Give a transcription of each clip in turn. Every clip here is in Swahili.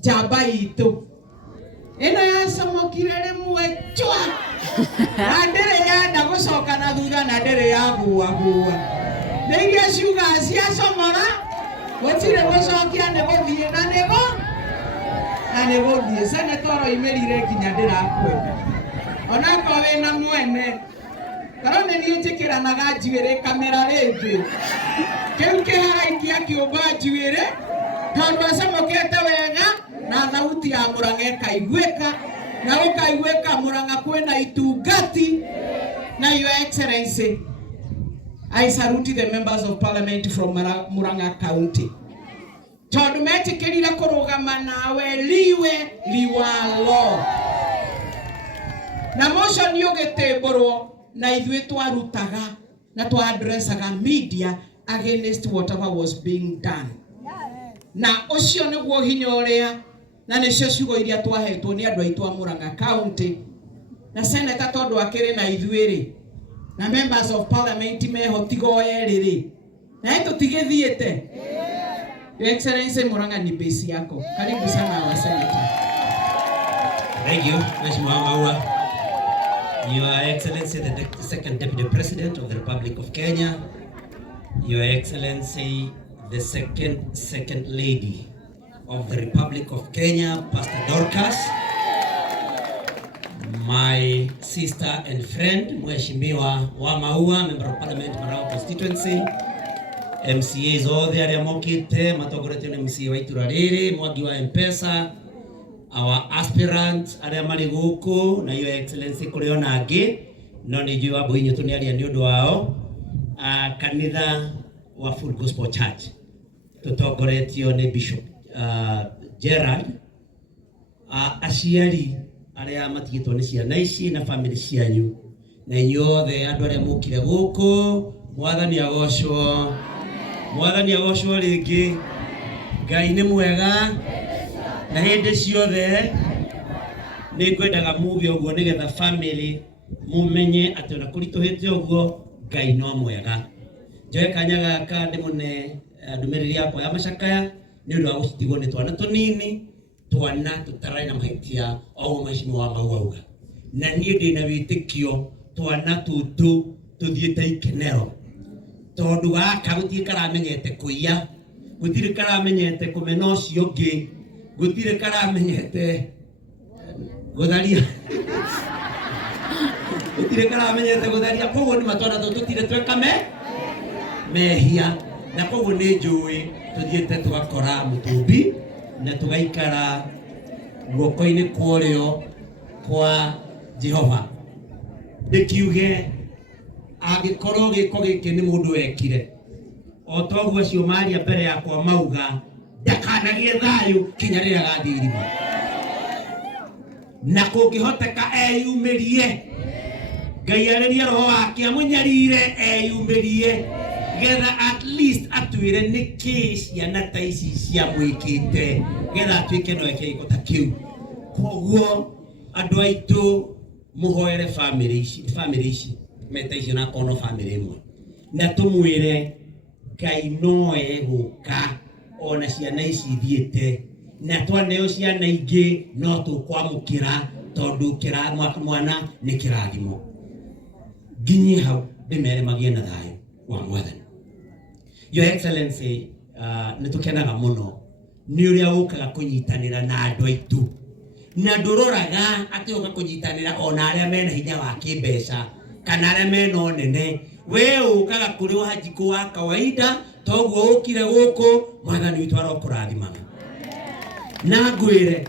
njamba itu ino yacomokire rimwe chwa na ndiri yenda gucoka na thutha na ndiri yaguagua nĩ iria ciuga ciacomora gũtirĩ gũcokia nĩ gũthiĩ na nĩ gũthiĩ senetoro imerire nginya ndĩrakwenda onako wĩna mwene korwo nĩ niĩ njĩkĩranaga njuĩrĩ kamera rĩngĩ kĩu kĩharaikia kĩũmba njuĩrĩ tondũ acomokete wega na thauti ya Mũrang'a ĩkaiguĩka na gũkaiguĩka Mũrang'a kwĩna itungati na Your Excellency, I salute the members of parliament from Mũrang'a County. Tondu metikirire kurugama nawe liwe liwalo. Na motion yugitembũrwo na ithuĩ twarutaga na twaadressaga media against whatever was being done. Na ucio nĩguo hinya ũrĩa na nĩcio ciugo iria twahetwo nĩ andũ aitũ a Mũrang'a County. Na senator tondu akĩrĩ na ithuĩ na members of parliament mehotigo erĩrĩ na tũtigĩthiĩte. Your Excellency, Mũrang'a ni base yako. Karibu sana wa senator. Thank you, Mheshimiwa Maua. Your Excellency, the second Deputy President of the Republic of Kenya. Your Excellency, the second Lady of the Republic of Kenya, Pastor Dorcas. My sister and friend, Mheshimiwa wa Maua, Member of Parliament, Marawa Constituency. MCAs othe aria mokite matongoretio ni MCA wa itura riri Mwangi wa M-Pesa, our aspirants aria mari guku na Your Excellency kuri ona angi no ni njui wambu inyu tuniaria ni undu wao kanitha wa Full Gospel Church tutongoretio ni Bishop Gerald aciari aria matigitwo ni ciana ici na family cianyu na inyuothe andu aria mukire guku Mwathani agocwo. Mwathani agocwo rĩngĩ. Ngai nĩ mwega na hĩndĩ ciothe nĩ ngwendaga muge ũguo nĩgetha family mumenye atĩ ona kũritũhĩte ũguo Ngai no mwega. Njoe kanya gaka ndĩmũne ndũmĩrĩri yakwa ya macakaya nĩ ũndũ wa gũcitigwo nĩ twana tũnini twana tũtararĩ na mahĩtia o Mheshimiwa wa Maua auga. Na niĩ ndĩna wĩtĩkio twana tũtũ tũthiĩte ikenero. Tondu gaka gutirĩ karamenyete kuiya, gutirĩ karamenyete kumena ũcio ũngĩ, gutirĩ karamenyete gũtharia, gutirĩ karamenyete gũtharia. Koguo nĩ matwana tũtirĩ tweka mehia na koguo nĩ njũĩ tũthiĩte tũgakora mũtũmbi na tũgaikara guoko-inĩ kũrĩo kwa Jehova. Ndĩkiuge angĩkorwo gĩko gĩkĩ nĩ mũndũ wekire o toguo acio maria mbere yakwa mauga ndakanagĩe thayũ kinya rĩrĩa gathiĩ irima na kũngĩhoteka eyumĩrie Ngai arĩrie roho wake amũnyarire eyumĩrie getha at least atwĩre nĩkĩ ciana ta ici ciamwĩkĩte getha atuĩke no eke gĩko ta kĩu. Koguo andũ aitũ mũhoere family ici meta icio na kono family imwe na tumwire Ngai no egũka ona ciana ici thiĩte na twaneo ciana ingĩ no tũkwamũkĩra tondũ mwana nĩ kĩrathimo. Nginyie hau ndĩmere magĩe na thayũ wa Mwathani. Your Excellency, nĩ tũkenaga mũno nĩ ũrĩa ũkaga kũnyitanĩra na andũ aitũ na ndũroraga atĩ ũka kũnyitanĩra ona arĩa mena hinya wa kĩmbeca kana arĩa mena ũnene. We ũkaga kũrĩ Wanjikũ wa kawaida toguo ũkire gũkũ Mwathani witũ arokũrathimaga. Na ngwĩre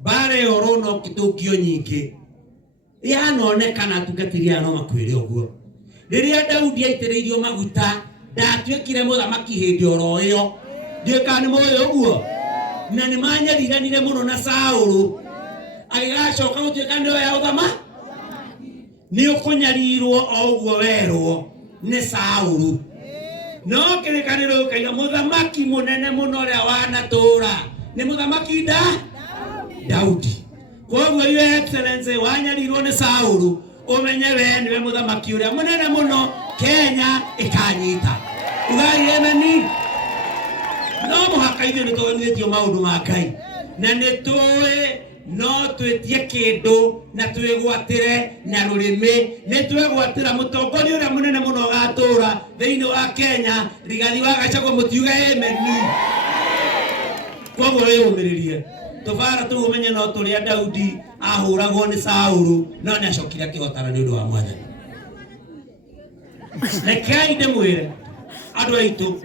mbara ĩyo ũrona ũkĩtũkio nyingĩ yanonekana atungatĩri aya no makwĩre ũguo. Rĩrĩa Daudi aitĩrĩirio maguta ndatuĩkire mũthamaki hĩndĩ oro ĩyo. Ndiũĩ kana nĩ mũĩ ũguo. Na nĩ manyariganire mũno na Saũlũ agĩgacoka gũtuĩka nĩwe ya ũthamaki. Nĩ ũkũnyarirwo o ũguo werwo nĩ Saũlũ. No kĩrĩkanĩro gĩkauga mũthamaki mũnene mũno ũrĩa wanatũũra nĩ mũthamaki Daudi. Koguo Your Excellency wanyarirwo nĩ Saũlũ umenye we nĩwe mũthamaki ũrĩa mũnene mũno Kenya ĩkanyita. Ugai ameni. No mũhaka ithuĩ nĩ tũthomithĩtio maũndũ ma Ngai. na nitoe no twetie kindu na twigwatire na rurimi ni twigwatira mutongoria uria munene muno gatura thiini wa Kenya Rigathi wa Gachagua mutiuga amen koguo wiyumiririe tubara tu umenye no turia Daudi ahuragwo ni Saulu no ni acokire akihotana ni undu wa Mwathani Lekai ndimwire andu aitu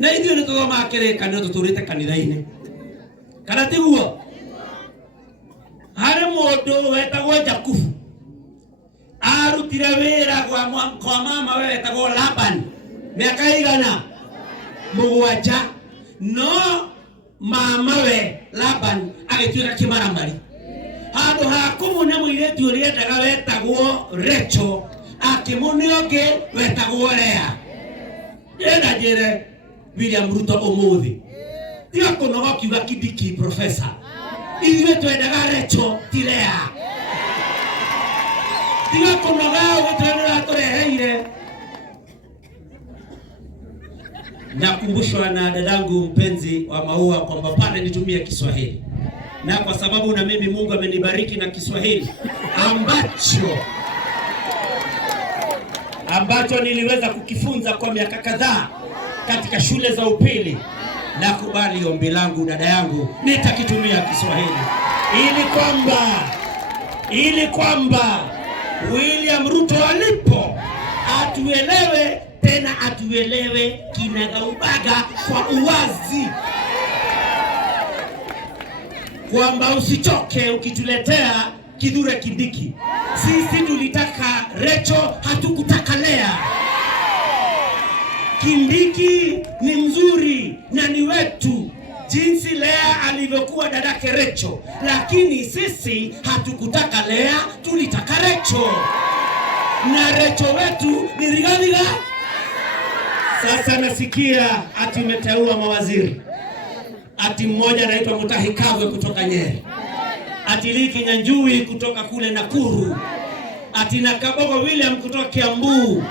na ithuĩ nĩ tũthoma kĩrĩkanĩro tũtũrĩte kanitha-inĩ kana tiguo harĩ mũndũ wetagwo Jakubu arutire wĩra kwa mama we wetagwo Laban mĩaka igana 7 no mama we Laban agĩtuĩka kĩmaramari handũ ha kũmũne mũirĩtu ũrĩa endaga wetagwo Rachel akĩmũne ũngĩ wetagwo Lea ndĩrenda njĩre William Ruto umuthi tiga kunoga kiuga Kidiki professor ithuĩ twendaga Rachel ti Lea tiga kunoga ũgĩtwenera tũreheire. Nakumbushwa na dadangu mpenzi wa maua kwamba pale nitumie Kiswahili na kwa sababu na mimi Mungu amenibariki na Kiswahili ambacho niliweza kukifunza kwa miaka kadhaa katika shule za upili, na kubali ombi langu dada yangu nitakitumia Kiswahili ili kwamba William Ruto alipo atuelewe, tena atuelewe kinagaubaga kwa uwazi, kwamba usichoke ukituletea Kithure Kindiki. Sisi tulitaka Rachel, hatukutaka Lea. Kindiki ni mzuri na ni wetu jinsi Lea alivyokuwa dadake Rachel, lakini sisi hatukutaka Lea, tulitaka Rachel. Na Rachel wetu ni Rigathi. Sasa nasikia ati umeteua mawaziri, ati mmoja anaitwa Mutahi Kagwe kutoka Nyeri, ati Liki Nyanjui kutoka kule Nakuru, ati na Kabogo William kutoka Kiambu.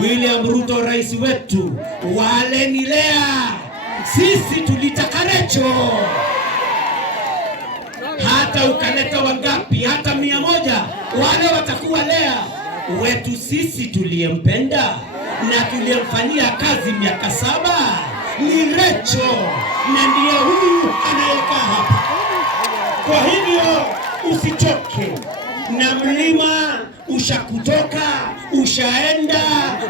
William Ruto rais wetu, wale ni Lea, sisi tulitaka Rachel. Hata ukaleta wangapi, hata 100, wale watakuwa Lea. Wetu sisi tuliyempenda na tuliyemfanyia kazi miaka 7 ni Rachel, na ndiye huyu anayekaa hapa. Kwa hivyo usichoke, na mlima ushakutoka, ushaenda,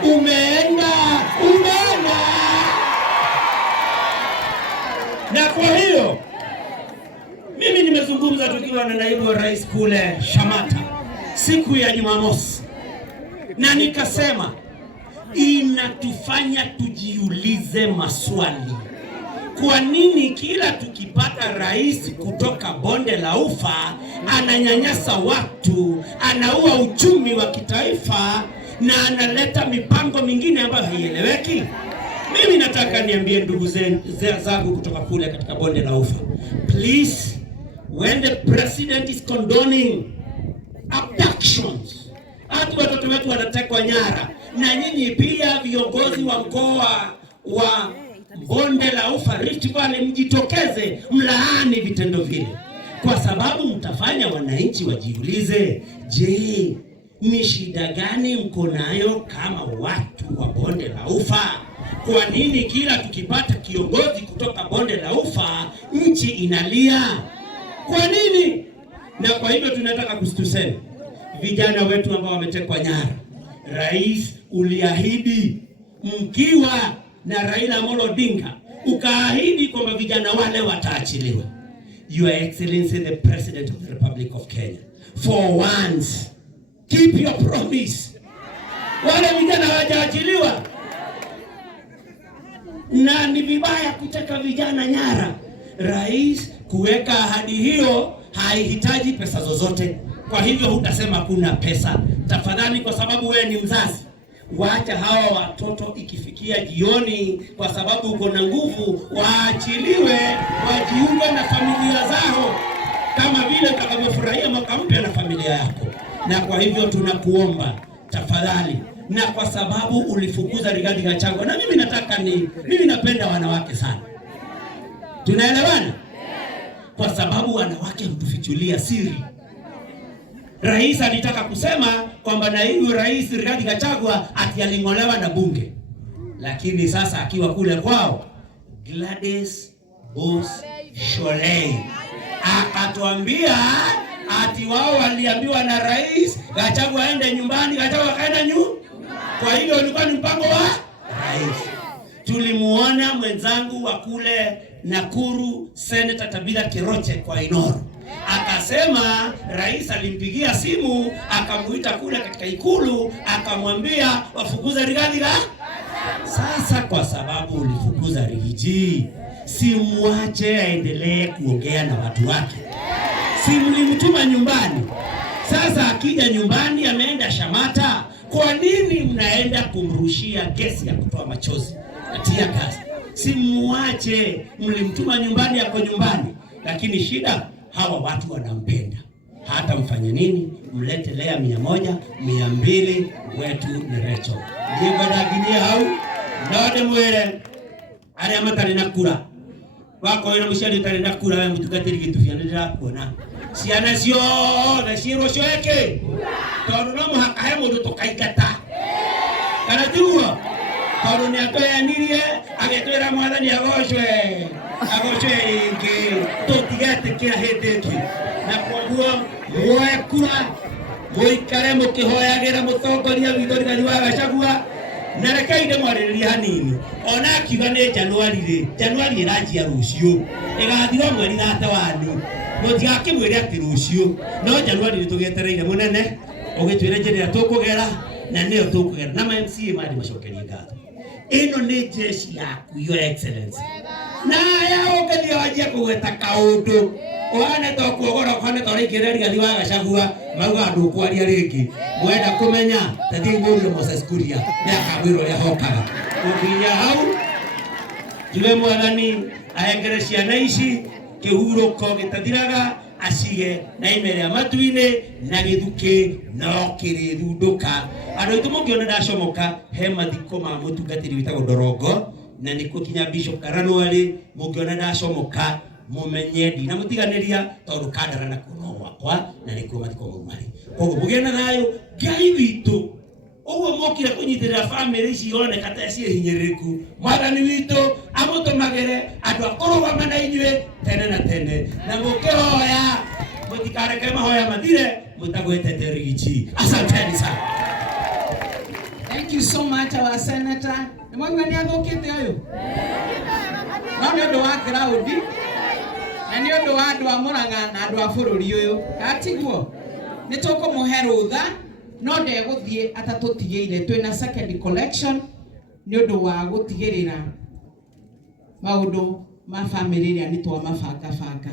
umeenda. Na kwa hiyo mimi nimezungumza tukiwa na naibu wa rais kule Shamata siku ya Jumamosi, na nikasema inatufanya tujiulize maswali. Kwa nini kila tukipata rais kutoka bonde la Ufa ananyanyasa watu, anaua uchumi wa kitaifa na analeta mipango mingine ambayo haieleweki? Mimi nataka niambie ndugu zangu kutoka kule katika bonde la Ufa, please, when the president is condoning abductions, watoto wetu wanatekwa nyara, na nyinyi pia viongozi wa mkoa wa bonde la Ufa, Rift Valley, mjitokeze mlaani vitendo vile, kwa sababu mtafanya wananchi wajiulize, je, ni shida gani mko nayo kama watu wa bonde la Ufa? Kwa nini kila tukipata kiongozi kutoka bonde la Ufa nchi inalia? Kwa nini? Na kwa hivyo tunataka kustuseme vijana wetu ambao wametekwa nyara. Rais, uliahidi mkiwa na Raila Amolo Odinga, ukaahidi kwamba vijana wale wataachiliwa. Your Excellency the President of the Republic of Kenya, for once keep your promise. Wale vijana hawajaachiliwa, na ni vibaya kuteka vijana nyara. Rais, kuweka ahadi hiyo haihitaji pesa zozote, kwa hivyo hutasema kuna pesa. Tafadhali, kwa sababu wewe ni mzazi, waacha hawa watoto ikifikia jioni, kwa sababu uko na nguvu, waachiliwe wajiunge na familia zao kama vile utakavyofurahia mwaka mpya na familia yako. Na kwa hivyo tunakuomba tafadhali, na kwa sababu ulifukuza Rigathi Gachagua, na mimi napenda wanawake sana, Tunaelewana? Kwa sababu wanawake hutufichulia siri. Rais alitaka kusema kwamba naibu rais Rigathi Gachagua ati aling'olewa na bunge. Lakini sasa akiwa kule kwao, Gladys Sholei akatuambia ati wao waliambiwa na rais Gachagua aende nyumbani, Gachagua akaenda Kwa hiyo ulikuwa ni mpango wa rais. Tulimuona mwenzangu wa kule Nakuru, Senator Tabitha Kiroche kwa Inooro. Akasema rais alimpigia simu, akamuita kule katika ikulu, akamwambia wafukuza Rigathi. Sasa kwa sababu ulifukuza Rigiji, si muache aendelee kuongea na watu wake. Si mlimtuma nyumbani. Sasa akija nyumbani ameenda Shamata, kwa nini mnaenda kumrushia gesi ya kutoa machozi? Atia gasi. Si muache, mlimtuma nyumbani, yako nyumbani. Lakini shida, hawa watu wanampenda. Hata mfanye nini, mlete Lea 100, 200 wetu ni Rachel. Ndiye badaginia hau, ndode mwere, ari amatari nakura. Wako ina mushari utari nakura, we mutugatiri gitufia ndira kuona. Ciana cio na ciro cioeke. Tondu no muhaka he mundu tukaigata. Kana tuo. Tondu ni atoyanirie, agetwira mwathani agocwe. Agocwe ingi. Tutigate kira hindiki. Na kwaguo muoe kura, muikare mukihoyagira mutongoria witũ Rigathi wa Gachagua. Na reke inde mwarĩrĩria hanini. Ona akiuga nĩ Januari ĩranjia rũciũ. Ĩgathira mweri 3. Mutigakĩmwĩre atĩ rũciũ. No Januari nĩtũgĩetereire mũnene. Ũgĩtwĩre njĩra tũkũgera na nĩyo tũkũgera. Na MCA mari macokerie ngatho. Ĩno nĩ jeshi yaku, Your Excellency. Na ya ũkĩthia wanjia kũgweta kaũndũ. Oane to kuogora kwane to rĩngĩ Rigathi wa Gachagua mauga ndũkwaria rĩngĩ. Mwenda kũmenya tati mũriũ Moses Kuria nĩ akagwĩrwo ũrĩa hokaga. Ũkinya hau tuwe mwathani ahengere ciana ici kĩhurũko gĩtathiraga, acige na imere matu-inĩ na gĩthukĩ no kĩrĩthundũka. Andũ aitũ mũngĩona ndacomoka he mathiko ma mũtungatĩri wĩtagwo Ndorongo, na nĩkuo kinya Bishop Karanu arĩ. Mũngĩona ndacomoka mumenye ndina mutiganĩria tondũ kandara na kuno gwakwa na nĩkuo mathiko mau marĩ. Koguo mũgĩe na thayũ. Ngai witũ ũguo mokire kũnyitĩrĩra famĩlĩ ici yoneka ta ciĩ hinyĩrĩrĩku, mwathani witũ amũtũmagĩre andũ a kũrũgama na inyuĩ tene na tene, na mũkĩhoya mũtikareke mahoya mathire mũtagwetete Rigiji. Asanteni sana. Thank you so much, our senator. Nĩ mwaigua nĩ athũkĩte ũyũ? No nĩ ũndũ wa crowd na nĩ ũndũ wa andũ a Mũrang'a na andũ a bũrũri ũyũ. Katiguo nĩ tũkũmũhe rũtha, no ndegũthiĩ atatũtigĩire. Twĩna second collection nĩ ũndũ wa gũtigĩrĩra maũndũ ma famĩlĩ ĩrĩa nĩ twamabanga.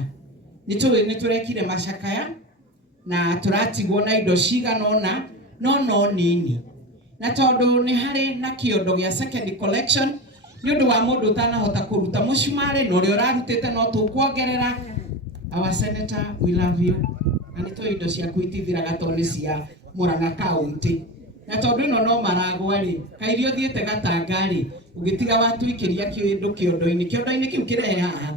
Nĩ tũrekire macakaya na tũratigwo na indo cigana ũna no nini. Na tondũ nĩ harĩ na kĩondo gĩa second collection, nĩ ũndũ wa mũndũ ũtanahota kũruta mũcumarĩ na ũrĩa ũrarutĩte no tũkuongerera. Our senator, we love you. Na nĩ tũĩ indo ciaku itithiraga tondũ nĩ cia Mũrang'a County. Na tondũ ĩno no maragwa rĩ, kairi ũthiĩte Gatanga rĩ, ũgĩtiga watũikĩria kĩndũ kĩondo-inĩ kĩu kĩrehe haha.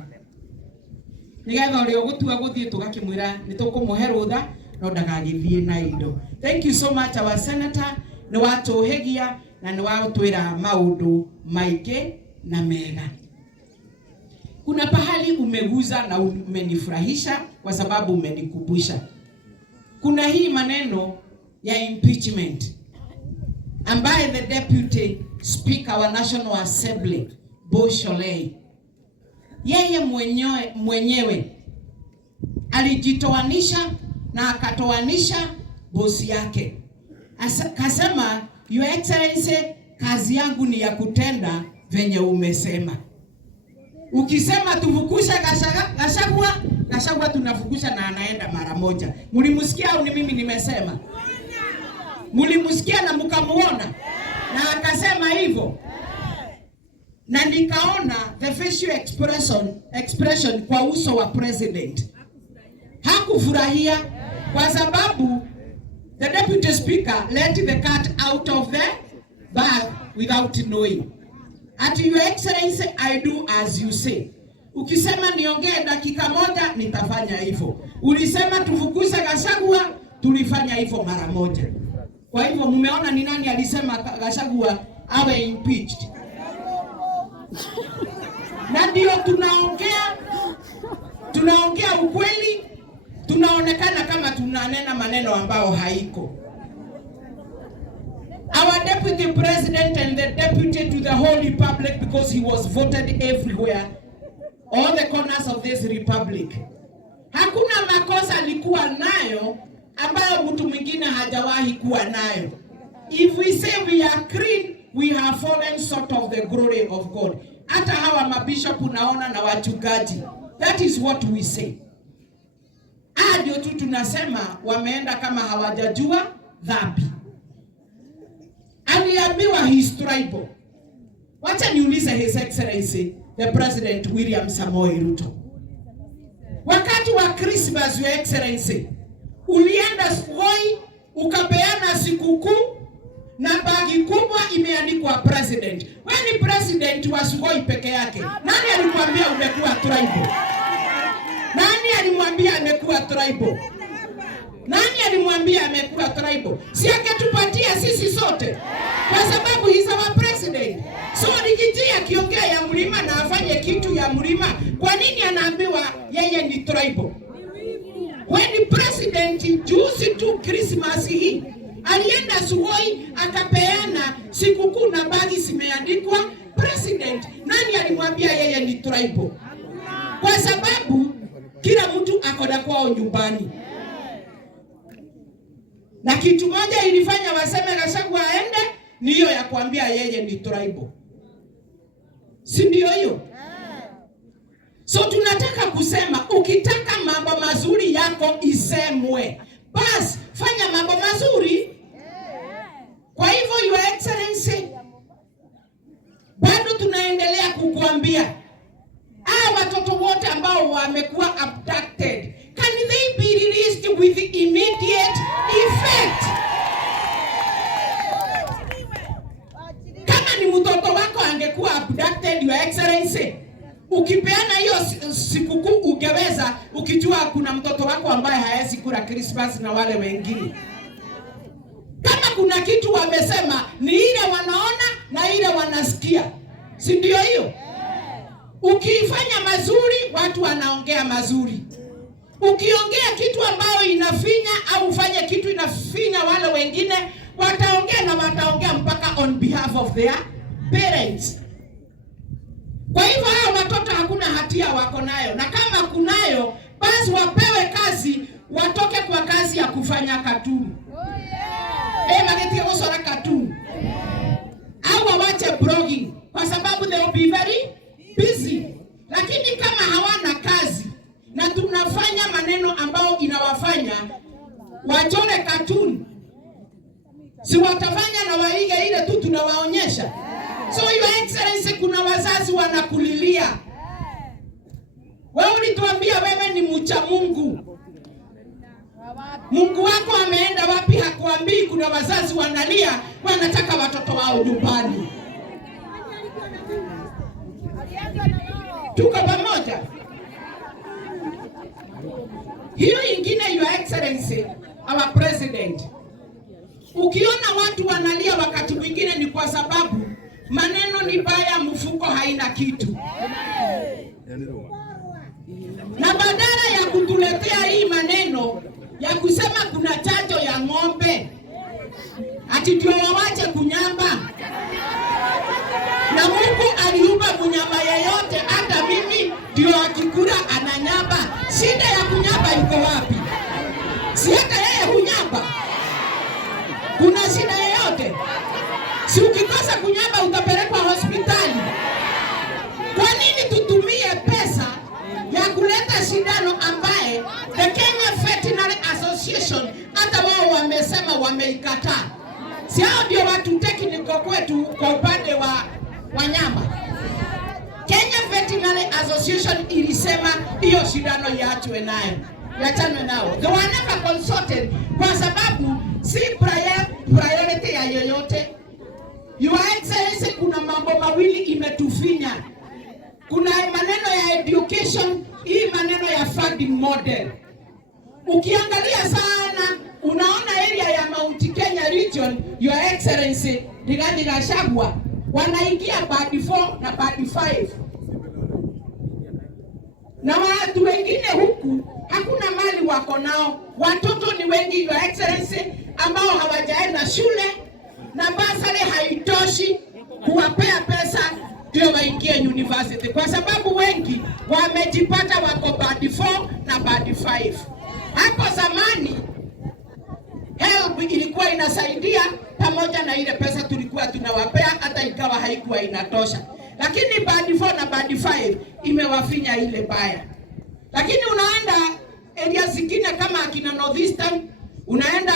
Nĩgetha ũrĩa ũgũtua gũthiĩ tũgakĩmwĩra nĩ tũkũmũhe rũtha no ndagagĩthiĩ na indo. Thank you so much, our senator. Nĩ watũhĩgia na nĩ watwĩra maũndũ maingĩ na mega. Kuna pahali umeguza na umenifurahisha kwa sababu umenikumbusha. Kuna hii maneno ya impeachment ambaye the deputy speaker wa National Assembly Sholei, yeye mwenyewe alijitoanisha na akatoanisha bosi yake. Kasema, Your Excellency, kazi yangu ni ya kutenda venye umesema. Ukisema tufukusha Gachagua tunafukusha na anaenda mara moja. Mulimusikia au ni mimi nimesema? Mulimusikia na mkamuona? Na akasema hivyo. Na nikaona the facial expression kwa uso wa president. Hakufurahia kwa sababu the deputy speaker let the cat out of the bag without knowing. At Your Excellency, I do as you say. Ukisema niongee dakika moja, nitafanya hivyo. Ulisema tufukuze Gachagua, tulifanya hivyo mara moja. Kwa hivyo mmeona ni nani alisema Gachagua awe impeached. Na ndio tunaongea ukweli, tunaonekana kama tunanena maneno ambao haiko. Our deputy president and the deputy to the whole republic, because he was voted everywhere, all the corners of this republic. Hakuna makosa alikuwa nayo ambayo mtu mwingine hajawahi kuwa nayo. If we say we are clean, we have fallen short of the glory of God. Hata hawa mabishop unaona na wachungaji, that is what we say. Ndio tu tunasema wameenda kama hawajajua dhambi. Aliambiwa his tribal. Wacha niulize His Excellency the President William Samoei Ruto. Wakati wa Christmas, Your Excellency, ulienda Sugoi ukapeana sikukuu na bagi kubwa imeandikwa president. Wewe ni president wa Sugoi peke yake. Nani alikwambia umekuwa tribal? Nani alimwambia amekuwa tribal? Nani alimwambia amekuwa tribal? Si angetupatia sisi sote? Kwa sababu he's our president. So nikitia kiongea ya mlima na afanye kitu ya mlima, kwa nini anaambiwa yeye ni tribal? When president juzi tu Christmas hii alienda Sugoi akapeana sikukuu na bagi zimeandikwa president. Nani alimwambia yeye ni tribal? Kwa sababu kila mtu akoda kwao nyumbani. Na kitu moja ilifanya waseme Gachagua aende, ni hiyo ya kuambia yeye ni tribal. Si ndio hiyo? So tunataka kusema ukitaka mambo mazuri yako isemwe, bas fanya mambo mazuri. Kwa hivyo Your Excellency, bado tunaendelea kukuambia watoto wote ambao wamekuwa abducted, can they be released with immediate effect? Kama ni mtoto wako angekuwa abducted, Your Excellency, ukipeana hiyo sikukuu ungeweza, ukijua kuna mtoto wako ambaye haezi kula Christmas na wale wengine. Kama kuna kitu wamesema ni ile wanaona na ile wanasikia. Si ndio hiyo? Ukifanya mazuri, watu wanaongea mazuri. Ukiongea kitu ambayo inafinya au ufanye kitu inafinya wale wengine, wataongea na wataongea mpaka on behalf of their parents. Kwa hivyo hao watoto hakuna hatia wako nayo, na kama kunayo basi wapewe kazi, watoke kwa kazi ya kufanya katuni. Mageti usora katuni. Au wache blogging kwa sababu they will be very busy. Lakini kama hawana kazi na tunafanya maneno ambao inawafanya wachore katuni, si watafanya na waige ile tu tunawaonyesha. So Your Excellency, kuna wazazi wanakulilia. Wewe ulituambia wewe ni mcha Mungu. Mungu wako ameenda wapi? Hakuambii. Kuna wazazi wanalia, wanataka watoto wao nyumbani. Tuko pamoja? Hiyo ingine, Your Excellency, our president, ukiona watu wanalia wakati mwingine ni kwa sababu maneno ni baya, mfuko haina kitu. Na badala ya kutuletea hii maneno ya kusema kuna chanjo ya ng'ombe, ati ndio wawache kunyamba. Na Mungu aliumba mnyama yeyote, hata mimi ndio akikula ananyamba. Shida ya kunyamba iko wapi? Si hata yeye kunyamba. Kuna shida yeyote? Si ukikosa kunyamba utapelekwa hospitali. Kwa nini tutumie pesa ya kuleta shindano ambaye the Kenya Veterinary Association hata wao wamesema wameikataa? Si hao ndio watu technical kwetu kwa upande wa wanyama. Kenya Veterinary Association ilisema hiyo shindano yaachwe nayo, yachanwe nao. They were never consulted kwa sababu si priority ya yoyote. Your Excellency, kuna mambo mawili imetufinya kuna maneno ya education, hii maneno ya funding model. Ukiangalia sana unaona area ya Mount Kenya region, Your Excellency Rigathi Gachagua wanaingia band 4 na band 5. Na watu wengine huku hakuna mali wako nao. Watoto ni wengi, Your Excellency, ambao hawajaenda shule na basari haitoshi kuwapea pesa ndio waingie university, kwa sababu wengi wamejipata wako band 4 na band 5. Hapo zamani HELB ilikuwa inasaidia pamoja na ile pesa tulikuwa tunawapea, hata ikawa haikuwa inatosha. Lakini band 4 na band 5 imewafinya ile baya. Lakini unaenda area zingine kama akina Northeastern, unaenda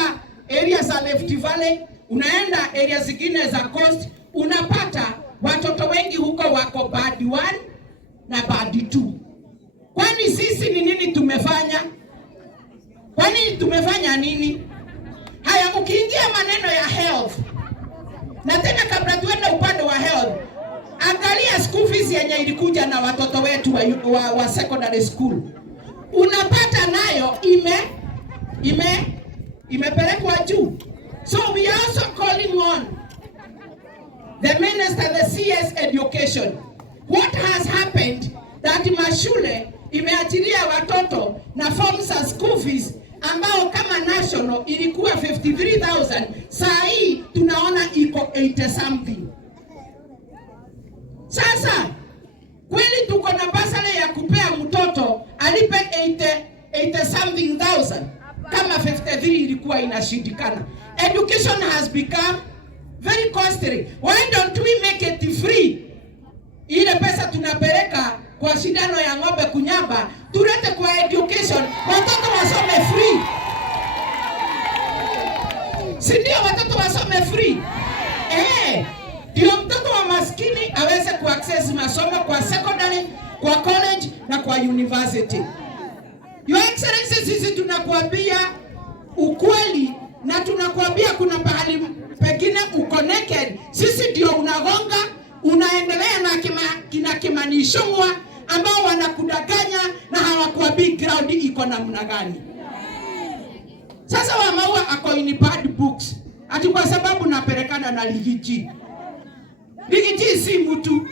area za Rift Valley, unaenda area zingine za Coast, unapata watoto wengi huko wako band 1 na band 2. Kwani sisi ni nini tumefanya? Kwani tumefanya nini? Haya, ukiingia maneno ya health, na tena kabla tuende upande wa health, angalia school fees yenye ilikuja na watoto wetu wa secondary school. Unapata nayo imepelekwa juu. So we are also calling on the minister, the CS education. What has happened that mashule imeachilia watoto na forms za school fees ambao kama national ilikuwa 53,000, saa hii tunaona iko 80 something. Sasa kweli tuko na basari ya kupea mtoto alipe 80 something thousand kama 53 ilikuwa inashindikana. Education has become very costly. Why don't we make it free? Ile pesa tunapeleka kwa shindano ya ng'ombe kunyamba, tulete kwa education, watoto wasome free. Si ndio watoto wasome free? Ndio mtoto wa maskini aweze kuaccess masomo kwa secondary, kwa college na kwa university. Your Excellency, sisi tunakuambia ukweli na tunakuambia kuna pahali pengine uko naked. Sisi ndio unagonga, unaendelea na kina Kimani Ichung'wah ambao wanakudanganya na hawakuambii ground iko namna gani. Sasa Wamaua ako in bad books ati kwa sababu napelekana na Rigiji. Rigiji si mtu,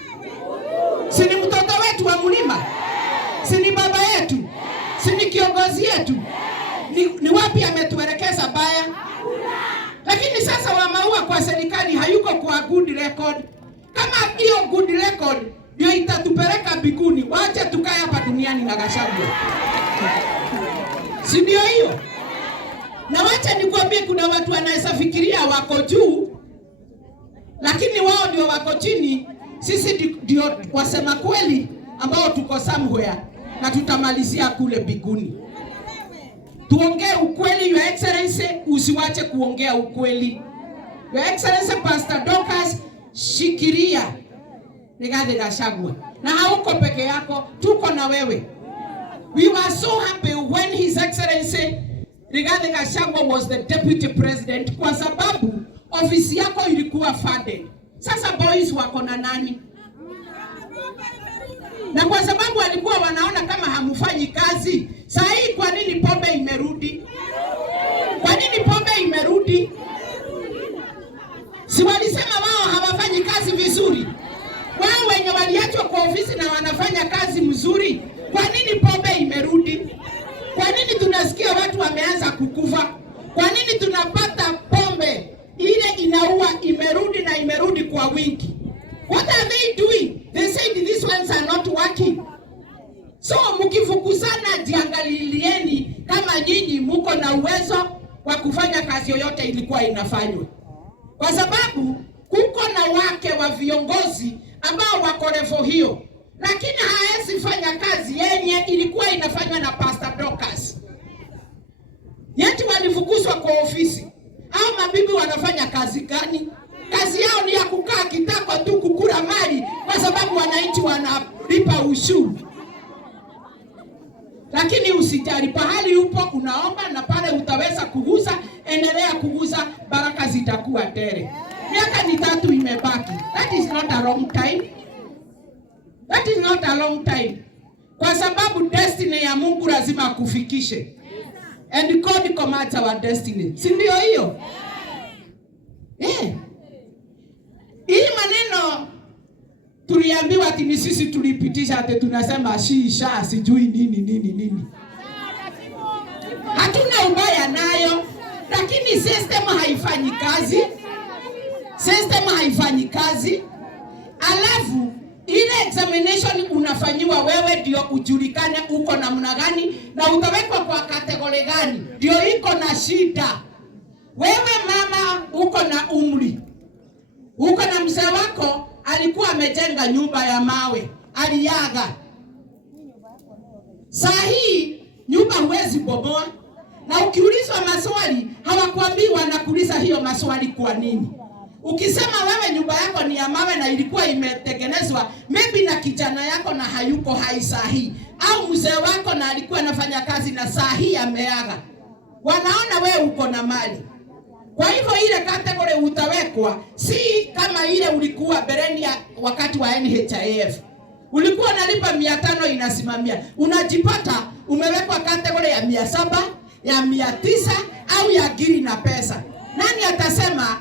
si ni mtoto wetu wa mlima, si ni baba yetu, si ni kiongozi yetu. Ni wapi ametuelekeza baya? Lakini sasa Wamaua kwa serikali hayuko kwa good record. Kama hiyo good record ndio itatupeleka mbinguni, wacha tukae hapa duniani na Gachagua. Si ndio hiyo? Na wacha nikwambie, kuna watu wanaweza fikiria wako juu, lakini wao ndio wako chini. Sisi ndio wasema kweli ambao tuko somewhere na tutamalizia kule mbinguni. Tuongee ukweli, Your Excellency, usiwache kuongea ukweli. Your Excellency Pastor Dorcas, shikiria Rigathi Gachagua. Na hauko peke yako, tuko na wewe. We were so happy when His Excellency Rigathi Gachagua was the deputy president, kwa sababu ofisi yako ilikuwa funded. Sasa boys wako na nani? Na kwa sababu walikuwa wanaona kama hamufanyi kazi, saa hii kwa nini pombe imerudi? Kwa nini pombe imerudi? Si walisema wao hawafanyi kazi vizuri? Wao wenye waliachwa kwa ofisi na wanafanya kazi mzuri, kwa nini pombe imerudi? Kwa nini tunasikia watu wameanza kukufa? Kwa nini tunapata pombe ile inaua imerudi na imerudi kwa wingi? What are they doing? They said these ones are not working. So mkifukuzana, jiangalieni kama nyinyi muko na uwezo wa kufanya kazi yoyote ilikuwa inafanywa. Kwa sababu kuko na wake wa viongozi ambao wako level hiyo, lakini haezi fanya kazi yenye ilikuwa inafanywa na Pastor Dorcas. Yeti walifukuzwa kwa ofisi. Hao mabibi wanafanya kazi gani? Kazi yao ni ya kukaa kitako tu kukula mali kwa sababu wananchi wanalipa ushuru. Lakini usijali, pahali upo unaomba na pale utaweza kuguza, endelea kuguza, baraka zitakuwa tele. Miaka ni 3 imebaki. That is not a long time. That That is not a long time. Kwa sababu destiny ya Mungu lazima akufikishe. And God commands our destiny. Si ndio hiyo? Hii maneno tuliambiwa ati ni sisi tulipitisha, ati tunasema shisha sijui nini. Hatuna ubaya nayo, lakini system haifanyi kazi. Alafu ile examination unafanyiwa wewe ndio ujulikane uko namna gani na utawekwa kwa kategori gani. Ndio iko na shida. Wewe mama uko na umri. Uko na mzee wako alikuwa amejenga nyumba ya mawe, aliaga. Saa hii nyumba huwezi bomoa, na ukiulizwa maswali hawakuambii wanakuuliza hiyo maswali kwa nini. Ukisema wewe nyumba yako ni ya mawe na ilikuwa imetengenezwa maybe na kijana yako na hayuko hai saa hii, au mzee wako na alikuwa anafanya kazi na saa hii ameaga, wanaona wewe uko na mali. Kwa hivyo ile kategori utawekwa si kama ile ulikuwa bereni ya wakati wa NHIF. Ulikuwa unalipa 500 inasimamia. Unajipata umewekwa kategori ya 700, ya 900 au ya giri na pesa. Nani atasema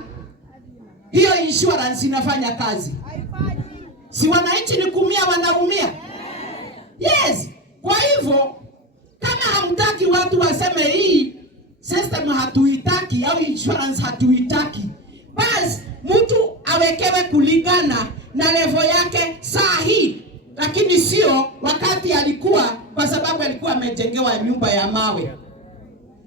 hiyo insurance inafanya kazi? Si wananchi ni kumia wanaumia? Yes. Kwa hivyo kama hamtaki watu waseme hii system hatuitaki au insurance hatuitaki, basi mtu awekewe kulingana na level yake saa hii, lakini sio wakati alikuwa, kwa sababu alikuwa amejengewa nyumba ya mawe.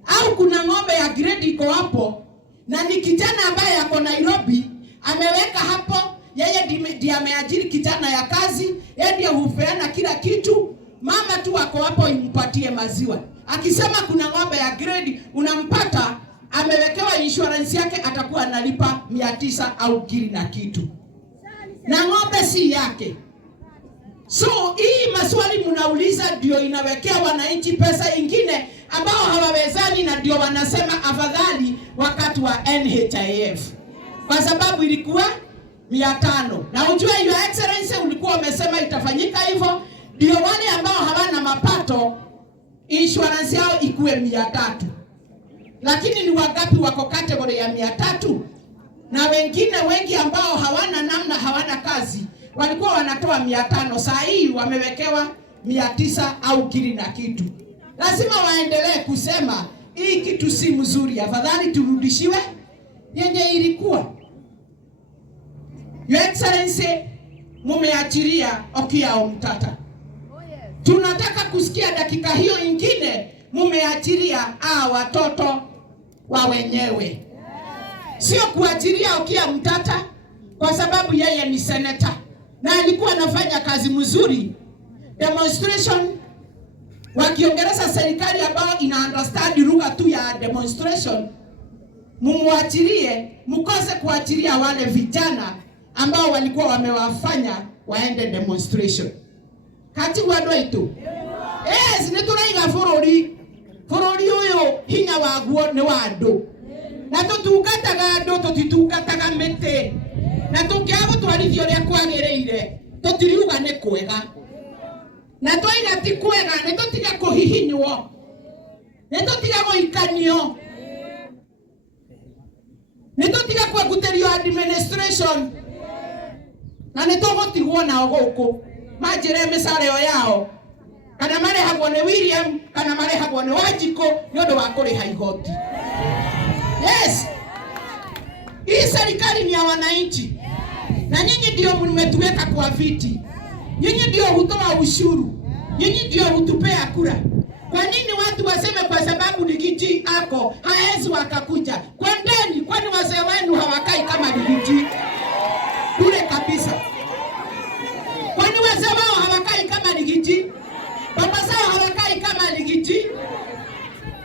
Au kuna ng'ombe ya grade iko hapo na ni kijana ambaye ako Nairobi ameweka hapo, yeye ndiye ameajiri kijana ya kazi, yeye ndiye hupeana kila kitu, mama tu ako hapo impatie maziwa. Akisema kuna ng'ombe ya grade unampata amewekewa insurance yake, atakuwa analipa 900 au giri na kitu, na ng'ombe si yake. So hii maswali mnauliza ndio inawekea wananchi pesa ingine ambao hawawezani, na ndio wanasema afadhali wakati wa NHIF kwa sababu ilikuwa 500. Na ujue your excellency ulikuwa umesema itafanyika hivyo, ndio wale ambao hawana mapato insurance yao ikuwe 300. Lakini ni wangapi wako kategori ya 300? Na wengine wengi ambao hawana namna, hawana kazi, walikuwa wanatoa 500, saa hii wamewekewa 900 au giri na kitu. Lazima waendelee kusema hii kitu si mzuri, afadhali turudishiwe yenye ilikuwa. Your Excellency, mumeachiria Okiya Omtata. Tunataka kusikia dakika hiyo ingine mumeachiria watoto wa wenyewe. Sio kuachiria Okiya Omtata kwa sababu yeye ni senator na alikuwa anafanya kazi mzuri. Demonstration wakiongeleza serikali ambao ina understand lugha tu ya demonstration, mumuachirie, mkose kuachiria wale vijana ambao walikuwa wamewafanya waende demonstration. Kati wadwa itu. Nituraiga bururi uyu hinya waguo ni wandu. Na tutungataga andu, tutitungataga miti. Na tungiaga gutwarithio ria kwagiriire, tutiriuga ni kwega. Na twaira ti kwega, ni tutiga kuhihinywo. Ni tutiga guikanio. Ni tutiga kwagutirio administration. Na nitogotigwo nao guku majire misareo yao, kana marehagwo ni William kana marehagwo ni Wanjiku ni undu wa kuriha igoti. Yes, hii serikali ni ya wananchi, na nyinyi ndio mmetuweka kwa viti, nyinyi ndio hutoa ushuru, nyinyi ndio hutupea kura. Kwa nini watu waseme kwa sababu Ligiti ako haezi wakakuja? Kwa ndani, kwani wazee wenu hawakai kama Ligiti? Kule kabisa. Kwani wazee wao hawakai kama Ligiti? Baba zao hawakai kama Ligiti?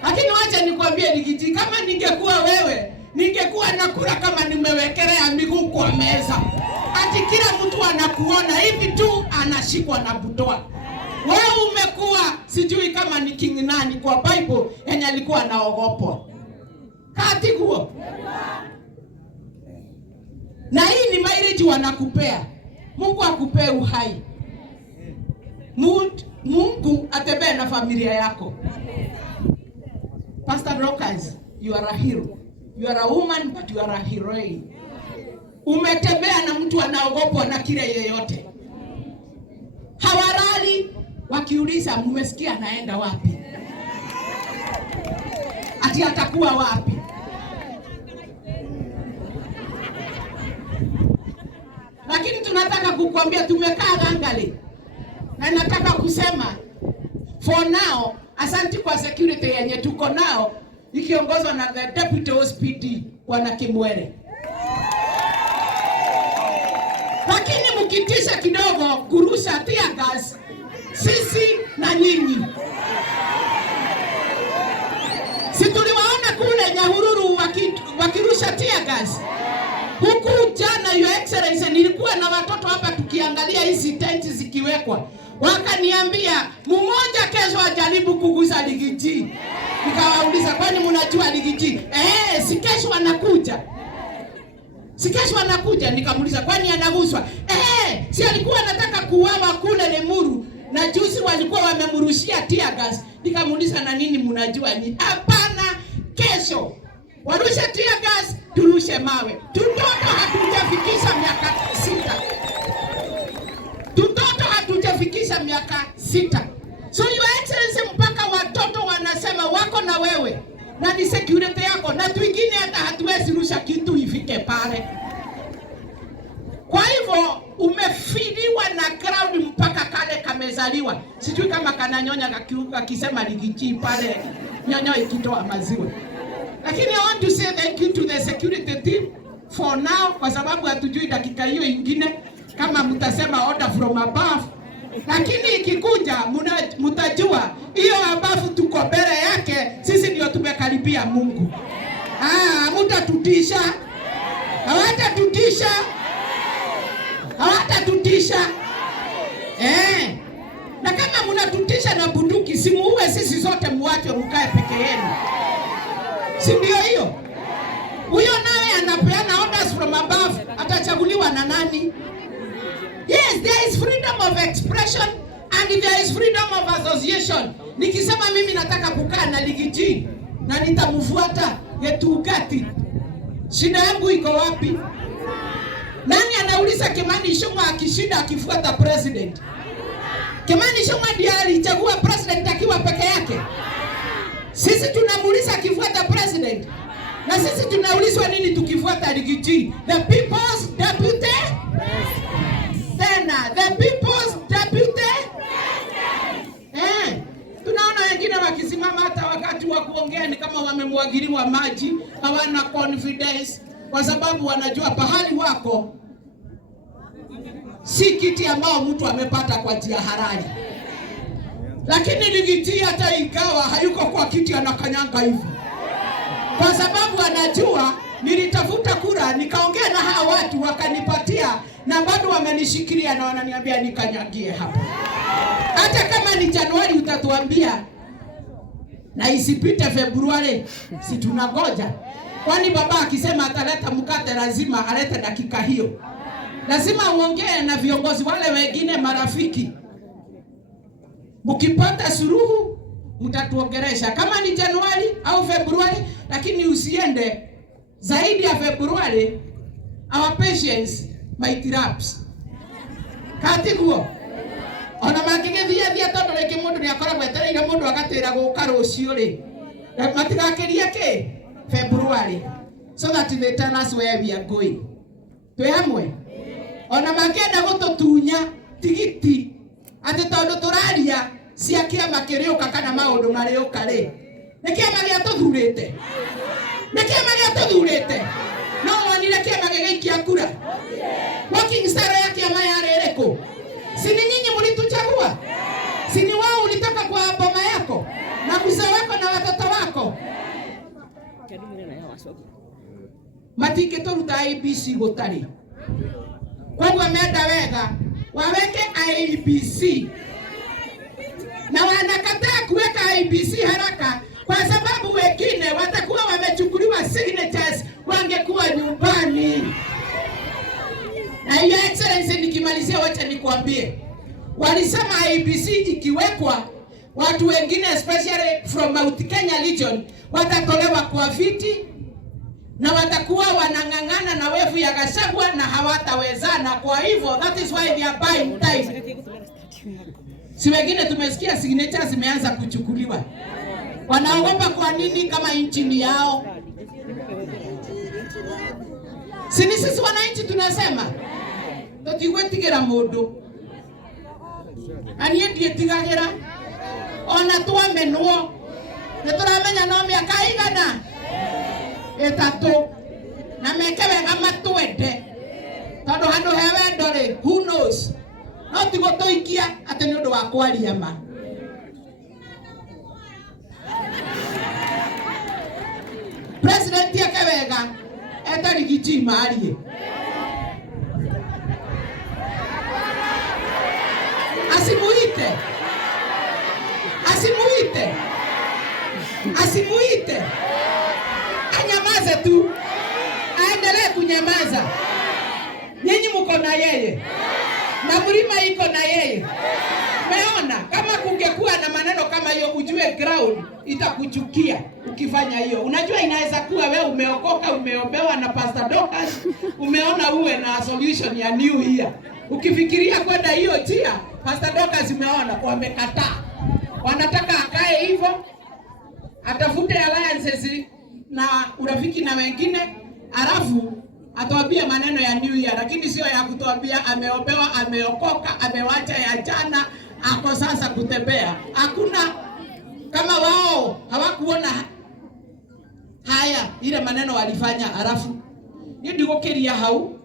Lakini wacha nikwambie Ligiti, kama ningekuwa wewe, ningekuwa nakula kama nimewekelea miguu kwa meza. Ati kila mtu anakuona hivi tu anashikwa na butoa. Wewe umekuwa sijui kama ni king nani kwa Bible yenye alikuwa anaogopwa. Kati huo. Na hii ni mileage wanakupea. Mungu akupee uhai. Mungu atembee na familia yako. Pastor Dorcas, you are a hero. You are a woman but you are a heroine. Umetembea na mtu anaogopwa na kile yeyote. Hawarali wakiuliza mmesikia anaenda wapi? Ati atakuwa wapi? Lakini tunataka kukuambia tumekaa gangale. Na nataka kusema for now, asante kwa security yenye tuko nao ikiongozwa na the deputy OSPD Bwana Kimwere. Lakini mkitisha kidogo kurusha tear gas sisi na nyinyi. Si tuliwaona kule Nyahururu wakirusha tear gas. Huku jana Your Excellency nilikuwa na watoto hapa tukiangalia hizi tenti zikiwekwa. Wakaniambia mmoja kesho ajaribu kugusa Ligiji. Nikawauliza kwani mnajua Ligiji? Si kesho anakuja. Si kesho anakuja. Nikamuuliza kwani anaguswa? Si alikuwa anataka kuuawa kule Lemuru na juzi walikuwa wamemrushia tear gas. Nikamuuliza na nini mnajua ni? Hapana, kesho warushe tear gas, turushe mawe. Tutoto hatujafikisha miaka 6. Tutoto hatujafikisha miaka 6. So Your Excellency, mpaka watoto wanasema wako na wewe na ni security yako, na tuingine hata hatuwezi rusha kitu ifike pale. Kwa hivyo umefidiwa na crowd mpaka kale kamezaliwa. Sijui kama kananyonya kakisema Ligiji pale nyonyo ikitoa maziwa. Lakini I want to say thank you to the security team for now, kwa sababu hatujui dakika hiyo ingine kama mtasema order from above. Lakini ikikuja mtajua hiyo above tuko mbele yake, sisi ndio tumekaribia Mungu. Mtatutisha. Hawatatutisha. Hawatatutisha. Na kama mnatutisha na bunduki, simuue sisi zote, muache mkae peke yenu. Si ndio hiyo? Huyo naye anapeana orders from above, atachaguliwa na nani? Yes, there is freedom of expression and there is freedom of association. Nikisema mimi nataka kukaa na Ligiji na nitamfuata Getugati, shida yangu iko wapi? Nani anauliza Kimani Ichung'wah akishinda akifuata president? Kimani Ichung'wah ndiye alichagua president akiwa peke yake. Sisi tunamuuliza akifuata president. Na sisi tunaulizwa nini tukifuata Ligiji? The people's deputy? Tena, the people's deputy? Tunaona wengine wakisimama hata wakati wa kuongea ni kama wamemwagiliwa maji, hawana confidence kwa sababu wanajua pahali wako si kiti ambao mtu amepata kwa njia halali. Lakini Ligiji hata ikawa hayuko kwa kiti anakanyanga hivi. Kwa sababu anajua nilitafuta kura, nikaongea na hawa watu wakanipatia, na bado wamenishikilia na wananiambia nikanyagie hapa. Hata kama ni Januari utatuambia na isipite Februari, si tunangoja. Kwani baba akisema ataleta mkate lazima alete dakika hiyo. Lazima uongee na viongozi wale wengine marafiki. Mkipata suluhu mtatuongelesha kama ni Januari au Februari, lakini usiende zaidi ya Februari. Our patience might lapse. Kati guo ona mangigithia tondu reke mundu ni akoragwo etereire mundu agatira guka rucio ri matigakiria ki February, so that they tell us where we are going. Twe hamwe ona makienda gututunya tigiti ati tondu turaria cia kiama kiriuka kana maundu mariuka ri ni kiama gia tuthurite, ni kiama gia tuthurite. No wonire kiama gigikia kura working star ya kiama yarereko? Si ni nyinyi mlituchagua? Si ni wao ulitaka kwa boma yako na mzee wako na watoto wako? Matike toruta IBC gutari kwa meda wega waweke IBC na wanakataa kuweka IBC haraka kwa sababu wengine watakuwa wamechukuliwa signatures wangekuwa nyumbani. Na Your Excellency, nikimalizia wacha nikwambie, Walisema IEBC ikiwekwa, watu wengine especially from Mount Kenya region watatolewa kwa viti na watakuwa wanang'ang'ana na wevu ya Gachagua na hawatawezana. Kwa hivyo that is why they are buying time. Si wengine tumesikia signatures zimeanza kuchukuliwa. Wanaogopa kwa nini kama nchi ni yao? Si ni sisi wananchi tunasema tutigwetigera mundu. Ani ndiye tigagera ona twamenwo ne turamenya no miaka igana etatu na meke wega matwende tondu handu hewe ndore who knows no tigo toikia ati ni undu wa kwaria ma. President yake wega etarigiti marie asimuite anyamaze tu, aendelee kunyamaza. Nyinyi mko na yeye na mlima iko na yeye. Umeona kama kungekuwa na maneno kama hiyo, ujue ground itakuchukia ukifanya hiyo. Unajua inaweza kuwa wewe umeokoka, umeombewa na Pastor Dorcas, umeona uwe na solution ya new year. Ukifikiria kwenda hiyo njia, Pastor Dorcas umeona wamekataa. Wanataka akae hivyo, atafute alliances na urafiki na wengine, alafu atuambie maneno ya new year, lakini sio ya kutuambia ameombewa, ameokoka, amewacha ya jana, ako sasa kutembea. Hakuna. Kama wao hawakuona haya ile maneno walifanya, alafu hiyo ndiko keria hau